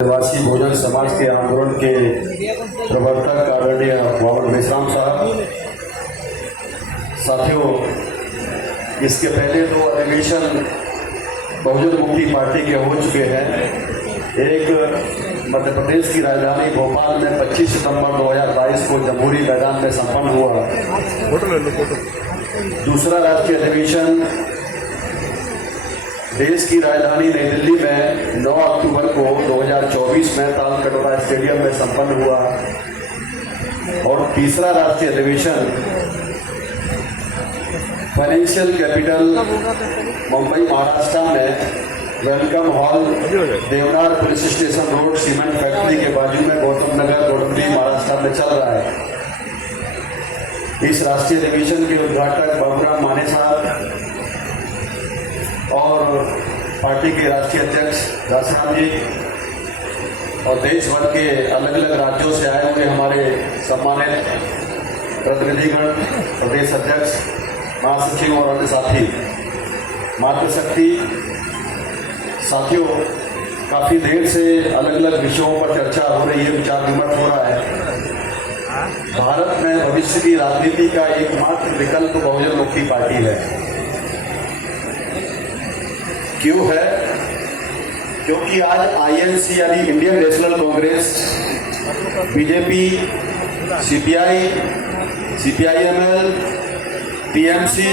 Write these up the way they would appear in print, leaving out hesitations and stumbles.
आदिवासी बहुजन समाज के आंदोलन के प्रवर्तक आदरणीय मोहम्मद मेश्राम साहब, साथियों, इसके पहले दो अधिवेशन बहुजन मुक्ति पार्टी के हो चुके हैं। एक मध्य प्रदेश की राजधानी भोपाल में 25 सितंबर 2022 को जमहूरी मैदान में संपन्न हुआ। दूसरा राष्ट्रीय अधिवेशन देश की राजधानी नई दिल्ली में 9 अक्टूबर को 2024 में ताल कटोरा स्टेडियम में संपन्न हुआ। और तीसरा राष्ट्रीय अधिवेशन फाइनेंशियल कैपिटल मुंबई महाराष्ट्र में welcome hall, Deonar police station road, cement factory के बाजू में गौतम नगर, गोडमरी, महाराष्ट्र में चल रहा है। इस राष्ट्रीय अधिवेशन के उद्घाटक बाबूराम माने साहब और पार्टी के राष्ट्रीय अध्यक्ष दासराम जी और देश भर के अलग अलग राज्यों से आए हुए हमारे सम्मानित प्रतिनिधिगण, प्रदेश अध्यक्ष, महासचिव और अन्य साथी, मातृशक्ति साथियों, काफ़ी देर से अलग अलग विषयों पर चर्चा हो रही है, विचार विमर्श हो रहा है। भारत में भविष्य की राजनीति का एकमात्र विकल्प बहुजन मुक्ति पार्टी है। क्यों है? क्योंकि आज आईएनसी यानी Indian national Congress, BJP, CPI, CPIML, TMC,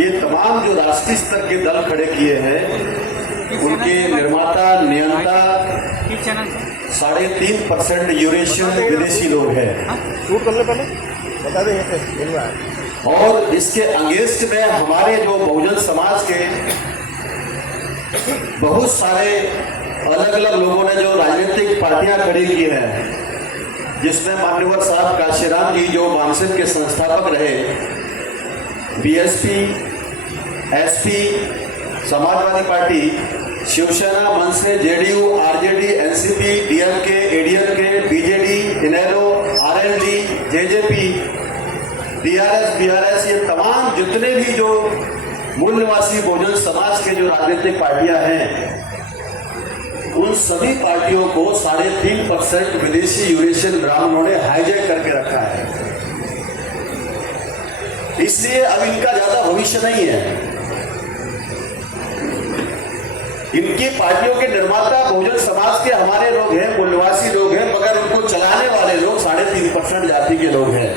ये तमाम जो राष्ट्रीय स्तर के दल खड़े किए हैं, उनके निर्माता, नियंता 3.5% यूरेशियन विदेशी लोग हैं। और इसके अगेंस्ट में हमारे जो बहुजन समाज के बहुत सारे अलग अलग लोगों ने जो राजनीतिक पार्टियां खड़ी की हैं, जिसमें मान्यवर साहब काशीराम जी जो वामसिंह के संस्थापक रहे, BSP, SP, Samajwadi party, Shivsena, MNS, JDU, RJD, NCP, DMK, ADMK, BJD, INLD, RLD, JJP, TRS, BRS, ये तमाम जितने भी जो मूल निवासी बहुजन समाज के जो राजनीतिक पार्टियां हैं, उन सभी पार्टियों को 3.5% विदेशी यूरेशियन ब्राह्मणों ने हाईजैक करके रखा है। इसलिए अब इनका ज्यादा भविष्य नहीं है। इनकी पार्टियों के निर्माता बहुजन समाज के हमारे लोग हैं, मूल निवासी लोग हैं, मगर उनको चलाने वाले लोग 3.5% जाति के लोग हैं।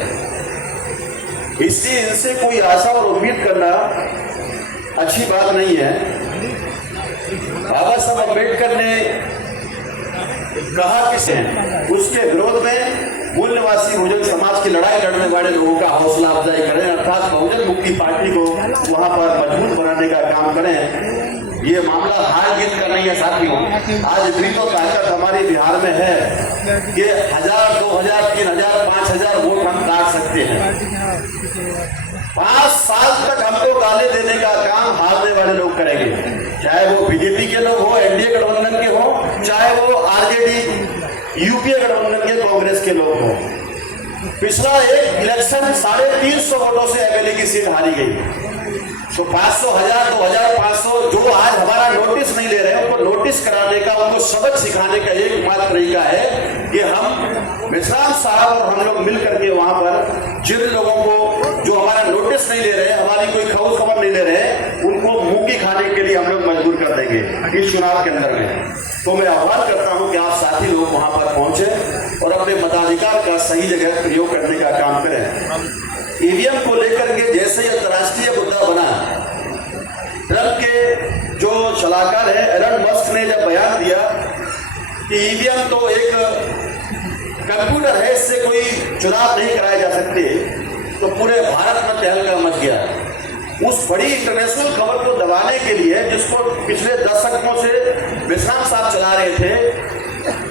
इसलिए इनसे कोई आशा और उम्मीद करना अच्छी बात नहीं है। बाबा साहब अम्बेडकर ने कहा कि उसके विरोध में मूल निवासी बहुजन समाज की लड़ाई लड़ने वाले लोगों का हौसला अफजाई करें, अर्थात बहुजन मुक्ति पार्टी को वहां पर मजबूत बनाने का काम करें। ये मामला हार जीत का नहीं है साथियों। आज इतनी तो ताकत हमारे बिहार में है कि 1000, 2000, 3000, 5000 वोट हम काट सकते हैं। 5 साल तक हमको गाली देने का काम हारने वाले लोग करेंगे, चाहे वो बीजेपी के लोग हो, एनडीए गठबंधन के हो, चाहे वो आरजेडी, यूपीए गठबंधन के कांग्रेस के लोग हो। पिछला एक इलेक्शन 350 वोटों से एमएलए की सीट हारी गई। तो 500, 1000, 2000, 500 जो आज हमारा नोटिस नहीं ले रहे हैं, उनको नोटिस कराने का, उनको सबक सिखाने का एकमात्र तरीका है कि हम मेश्राम साहब और हम लोग मिल करके वहां पर जिन लोगों को जो हमारा नोटिस नहीं ले रहे, हमारी कोई खबर नहीं ले रहे, उनको मुंह की खाने के लिए हम लोग मजबूर कर देंगे इस चुनाव के अंदर में। तो मैं आह्वान करता हूं कि आप साथी लोग वहां पर पहुंचे और अपने मताधिकार का सही जगह प्रयोग करने का काम करें। ईवीएम को लेकर के जैसे ही अंतर्राष्ट्रीय मुद्दा बना, ट्रंप के जो सलाहकार है एलन मस्क ने जब बयान दिया कि ईवीएम तो एक कंप्यूटर है, इससे कोई चुनाव नहीं कराए जा सकते, तो पूरे भारत में तहलका मच गया। उस बड़ी इंटरनेशनल खबर को दबाने के लिए, जिसको पिछले दशकों से मेश्राम साहब चला रहे थे,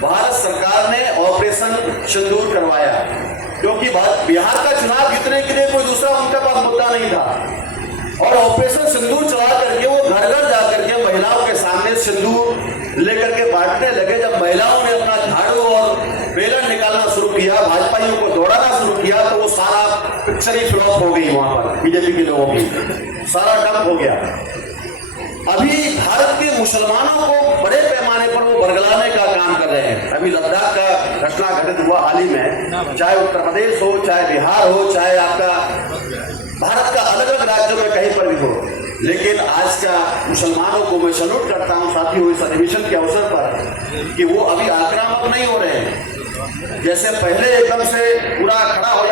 भारत सरकार ने ऑपरेशन सिंदूर करवाया, क्योंकि बिहार का चुनाव जीतने के लिए कोई दूसरा उनके पास मुद्दा नहीं था। और ऑपरेशन सिंदूर चला करके वो घर घर जाकर के महिलाओं के सामने सिंदूर लेकर के बांटने लगे। जब महिलाओं ने अपना झाड़ू और बेलन निकालना शुरू किया, भाजपाइयों को दौड़ाना शुरू किया, तो वो सारा पिक्चर ही फ्लॉप हो गई। वहां पर बीजेपी के लोगों की सारा डंप हो गया। अभी भारत के मुसलमानों को बड़े पैमाने पर वो बरगलाने का काम कर रहे हैं। अभी लद्दाख का घटना घटित हुआ हाल ही में, चाहे उत्तर प्रदेश हो, चाहे बिहार हो, चाहे आपका भारत का अलग अलग राज्यों में कहीं पर भी हो, लेकिन आज का मुसलमानों को मैं सैल्यूट करता हूं साथियों इस अधिवेशन के अवसर पर कि वो अभी आक्रामक नहीं हो रहे हैं। जैसे पहले एकदम से पूरा खड़ा हो